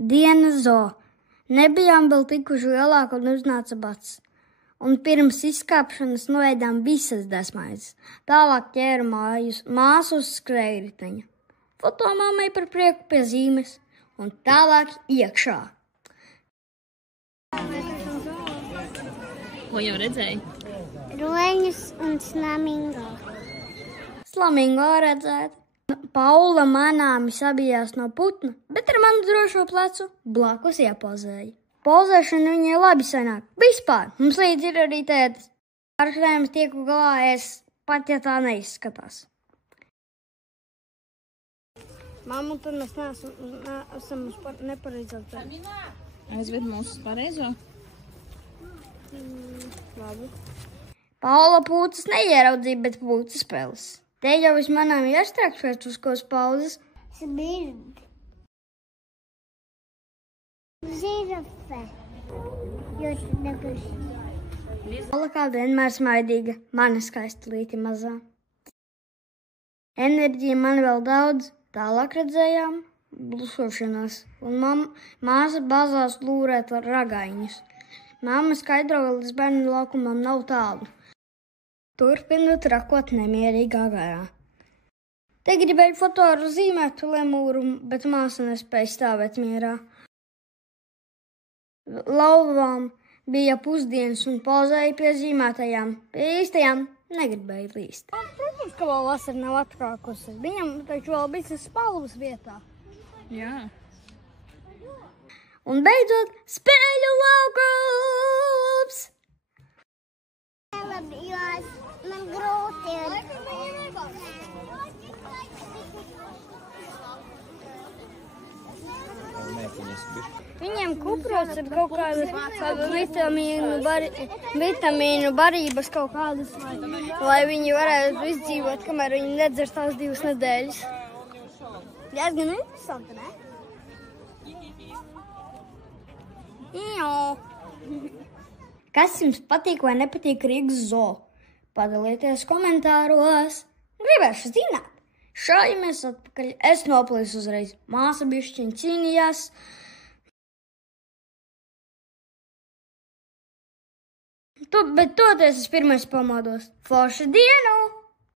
Diena zoo. Nebijām vēl tikuši lielāk un uznāca bats. Un pirms izkāpšanas noēdām visas desmaizes. Tālāk ķēra māsu uz skrējriteņa. Fotomammai par prieku pie zīmes un tālāk iekšā. Ko jau redzēji? Roņus un slamingo. Slamingo redzēt. Paula manāmi sabijās no putna, bet ar manu drošo plecu blakus iepozēja. Pozēšana viņai labi sanāk. Vispār, mums līdz ir arī tētis. Ar šiem tieku galā es, pat ja tā neizskatās. Mamma, tad mēs esam uz nepareizo ceļu. Aizved mūs uz pareizo? Labi. Paula pūces neieraudzīja, bet pūces spēles. Te jau vismanām iestrākš pēc uzkos pauzes. Smird. Žirafe. Ļoti deguši. Paula kā vienmēr smaidīga, mana skaistlīti mazā. Enerģija man vēl daudz, tālāk redzējām blusošanos, un māsa bazās lūrēt ar ragaiņus. Mamma skaidro, ka līdz bērnu laukumam nav tālu. Turpinu trakot nemierīgā garā. Te gribēju foto ar zīmētu lemūru, bet māsa nespēja stāvēt mierā. Lauvām bija pusdienas un pozēja pie zīmētajām, pie īstajām negribēja līst. Protams, ka vēl vasara nav atkākusi. Viņam taču vēl visas spalvas vietā. Jā. Un beidzot, spēļu laukums! Man grūti ir. Viņiem kupros ir kaut kāda vitamīnu barības kaut kādas, lai viņi varētu izdzīvot, kamēr viņi nedzers tās 2 nedēļas. Diezgan interesanti, ne? Jā. Kas jums patīk vai nepatīk Rīgas zoo? Padalieties komentāros. Gribēšu zināt. Šājamies atpakaļ. Es noplīsu uzreiz. Māsa bišķiņ cīnījās. Bet toties es pirmais pamodos. Forša dienu!